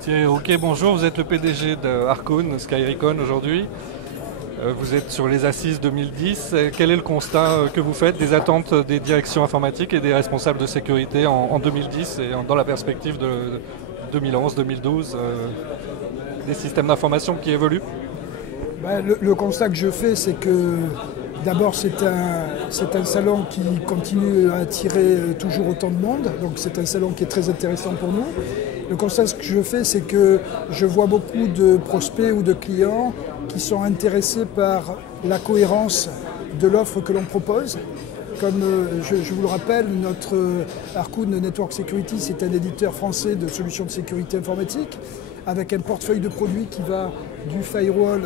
Thierry Rouquet, bonjour, vous êtes le PDG de Arcon, Skyrecon aujourd'hui. Vous êtes sur les Assises 2010. Quel est le constat que vous faites des attentes des directions informatiques et des responsables de sécurité en 2010 et dans la perspective de 2011, 2012, des systèmes d'information qui évoluent? Le constat que je fais, c'est que d'abord c'est un salon qui continue à attirer toujours autant de monde, donc c'est un salon qui est très intéressant pour nous. Le constat que je fais, c'est que je vois beaucoup de prospects ou de clients qui sont intéressés par la cohérence de l'offre que l'on propose. Comme je vous le rappelle, notre Arcon Network Security, c'est un éditeur français de solutions de sécurité informatique, avec un portefeuille de produits qui va du firewall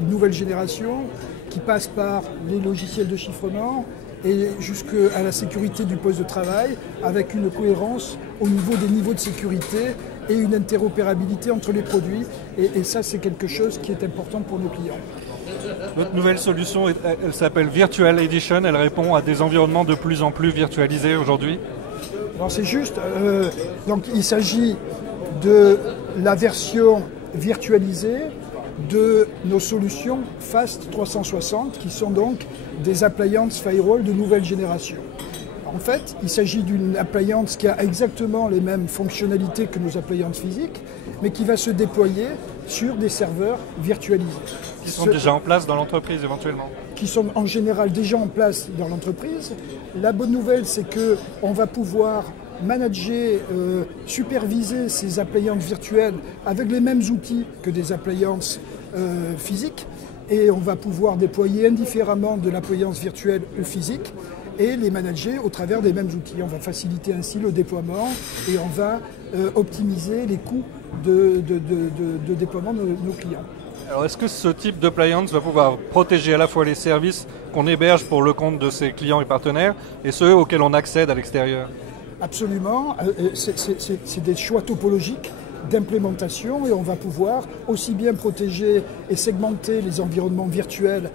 nouvelle génération, qui passe par les logiciels de chiffrement et jusqu'à la sécurité du poste de travail, avec une cohérence au niveau des niveaux de sécurité et une interopérabilité entre les produits. Et ça, c'est quelque chose qui est important pour nos clients. Notre nouvelle solution, elle s'appelle Virtual Edition. Elle répond à des environnements de plus en plus virtualisés aujourd'hui. Alors c'est juste, donc il s'agit de la version virtualisée de nos solutions FAST 360, qui sont donc des appliances firewall de nouvelle génération. En fait, il s'agit d'une appliance qui a exactement les mêmes fonctionnalités que nos appliances physiques, mais qui va se déployer sur des serveurs virtualisés. Qui sont déjà en place dans l'entreprise éventuellement? Qui sont en général déjà en place dans l'entreprise. La bonne nouvelle, c'est qu'on va pouvoir manager, superviser ces appliances virtuelles avec les mêmes outils que des appliances physiques, et on va pouvoir déployer indifféremment de l'appliance virtuelle ou physique et les manager au travers des mêmes outils. On va faciliter ainsi le déploiement et on va optimiser les coûts de déploiement de nos clients. Alors est-ce que ce type d'appliance va pouvoir protéger à la fois les services qu'on héberge pour le compte de ses clients et partenaires et ceux auxquels on accède à l'extérieur? Absolument, c'est des choix topologiques d'implémentation et on va pouvoir aussi bien protéger et segmenter les environnements virtuels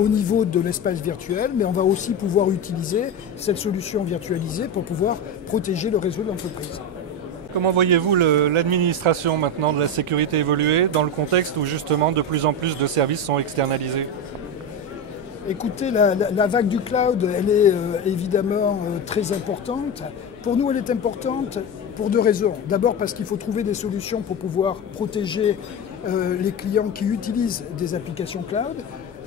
au niveau de l'espace virtuel, mais on va aussi pouvoir utiliser cette solution virtualisée pour pouvoir protéger le réseau de l'entreprise. Comment voyez-vous l'administration maintenant de la sécurité évoluer dans le contexte où justement de plus en plus de services sont externalisés? Écoutez, la vague du cloud, elle est évidemment très importante. Pour nous, elle est importante pour deux raisons. D'abord parce qu'il faut trouver des solutions pour pouvoir protéger les clients qui utilisent des applications cloud.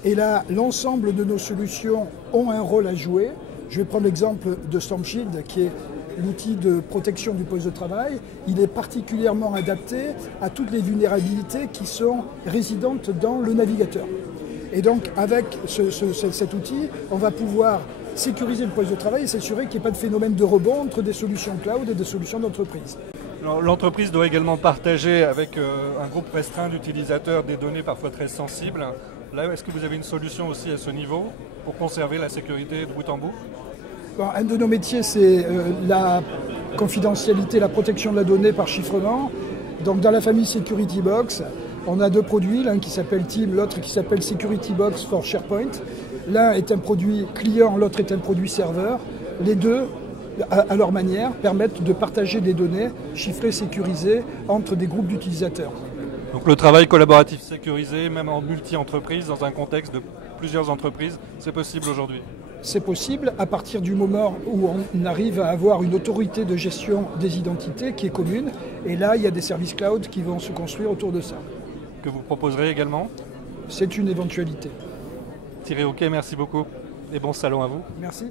Et là, l'ensemble de nos solutions ont un rôle à jouer. Je vais prendre l'exemple de Storm Shield, qui est l'outil de protection du poste de travail. Il est particulièrement adapté à toutes les vulnérabilités qui sont résidentes dans le navigateur. Et donc, avec cet outil, on va pouvoir sécuriser le poste de travail et s'assurer qu'il n'y ait pas de phénomène de rebond entre des solutions cloud et des solutions d'entreprise. L'entreprise doit également partager avec un groupe restreint d'utilisateurs des données parfois très sensibles. Là, est-ce que vous avez une solution aussi à ce niveau pour conserver la sécurité de bout en bout? Bon, un de nos métiers, c'est la confidentialité, la protection de la donnée par chiffrement. Donc, dans la famille Security Box, on a deux produits, l'un qui s'appelle Team, l'autre qui s'appelle Security Box for SharePoint. L'un est un produit client, l'autre est un produit serveur. Les deux, à leur manière, permettent de partager des données chiffrées, sécurisées entre des groupes d'utilisateurs. Donc le travail collaboratif sécurisé, même en multi-entreprise, dans un contexte de plusieurs entreprises, c'est possible aujourd'hui? C'est possible à partir du moment où on arrive à avoir une autorité de gestion des identités qui est commune. Et là, il y a des services cloud qui vont se construire autour de ça. Que vous proposerez également? C'est une éventualité. Thierry Rouquet, merci beaucoup et bon salon à vous. Merci.